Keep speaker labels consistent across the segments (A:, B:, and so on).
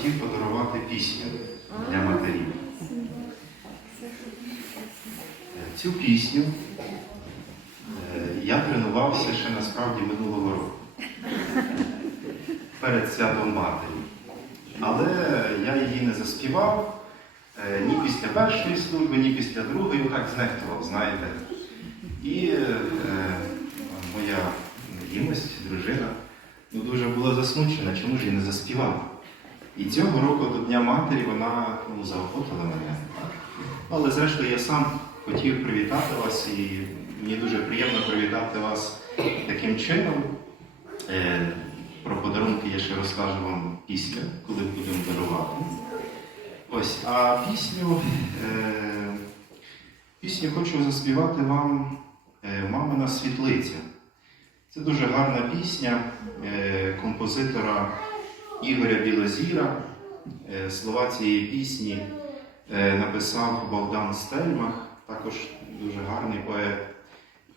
A: хотів подарувати пісню для матерів. Е, Цю пісню е, я тренувався ще насправді минулого року перед святом Матері. Але я її не заспівав е, ні після першої служби, ні після другої, так знехтував, знаєте. І е, моя їмость, дружина, ну, дуже була засмучена, чому ж я не заспівав. І цього року до Дня Матері вона ну, заохотила мене. Але зрештою я сам хотів привітати вас і мені дуже приємно привітати вас таким чином. Е, Про подарунки я ще розкажу вам після, коли будемо дарувати. Ось, а пісню, е, пісню хочу заспівати вам е, Мамина світлиця. Це дуже гарна пісня композитора Ігоря Білозіра. Е, Слова цієї пісні е, написав Богдан Стельмах, також дуже гарний поет.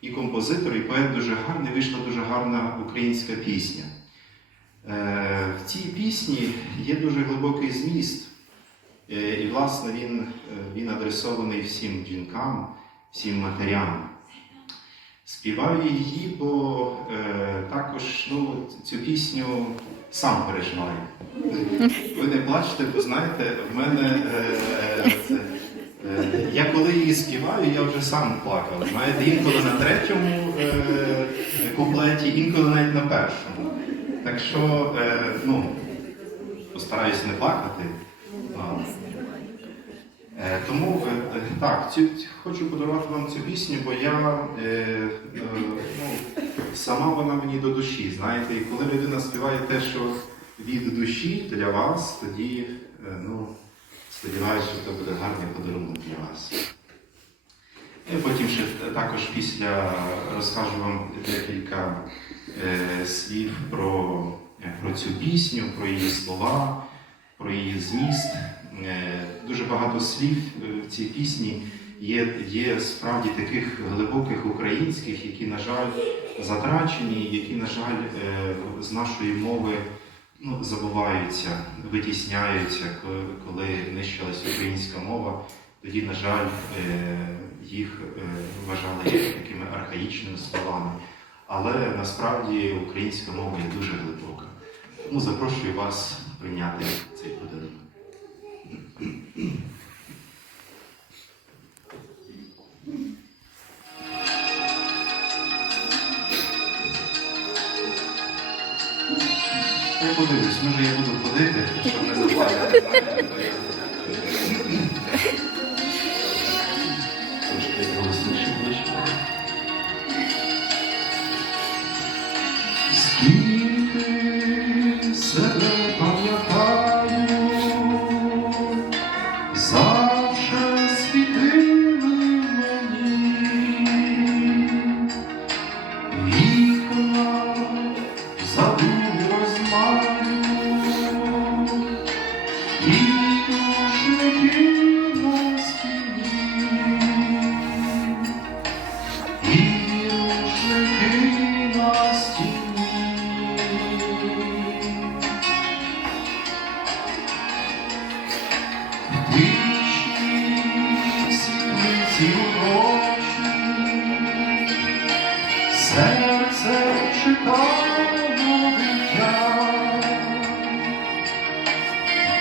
A: І композитор, і поет дуже гарний, вийшла дуже гарна українська пісня. Е, В цій пісні є дуже глибокий зміст, і, власне, він, він адресований всім жінкам, всім матерям. Співаю її, бо також ну, цю пісню сам переживаю. Ви не плачте, бо знаєте, в мене е, це, е, я коли її співаю, я вже сам плакав. Знаєте, інколи на третьому е, куплеті, інколи навіть на першому. Так що, е, ну, постараюсь не плакати. Е, Тому е, так, хочу подарувати вам цю пісню, бо я е, ну, сама вона мені до душі. Знаєте, і коли людина співає те, що від душі для вас, тоді ну, сподіваюся, що це буде гарний подарунок для вас. І потім ще також після розкажу вам декілька е, слів про, про цю пісню, про її слова, про її зміст. Е, Дуже багато слів е, в цій пісні є, є справді таких глибоких українських, які, на жаль, затрачені, які, на жаль, е, з нашої мови ну, забуваються, витісняються, коли, нищилась українська мова. Тоді, на жаль, їх вважали такими архаїчними словами. Але насправді українська мова є дуже глибока. Ну, запрошую вас прийняти цей подарунок. Я подивлюсь, може я буду ходити, щоб не заплакати.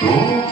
A: Oh.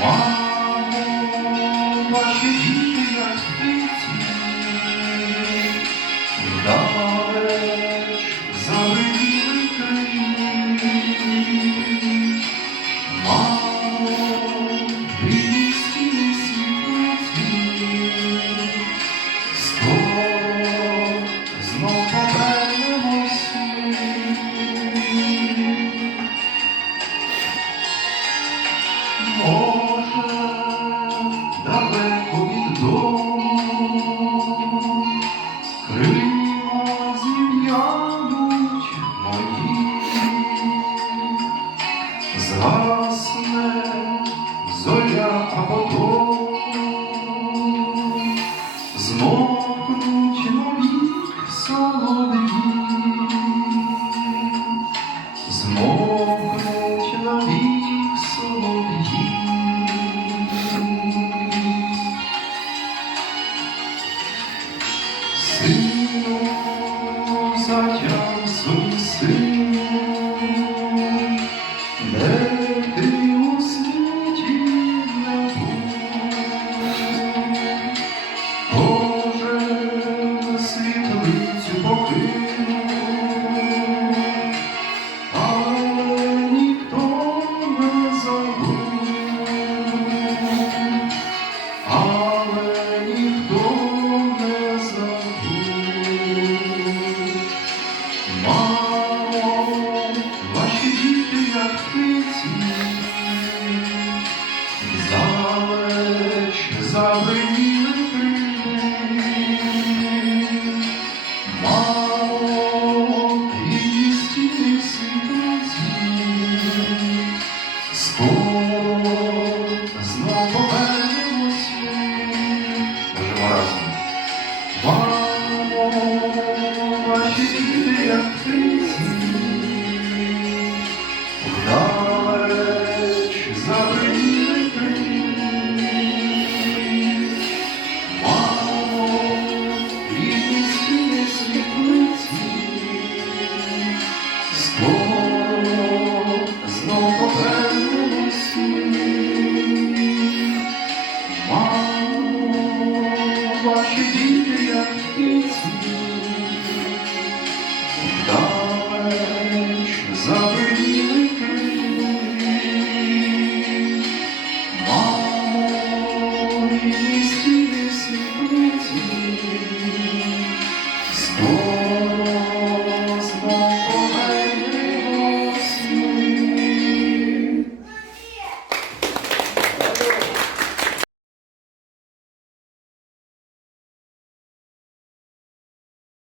A: Wow. such a Oh.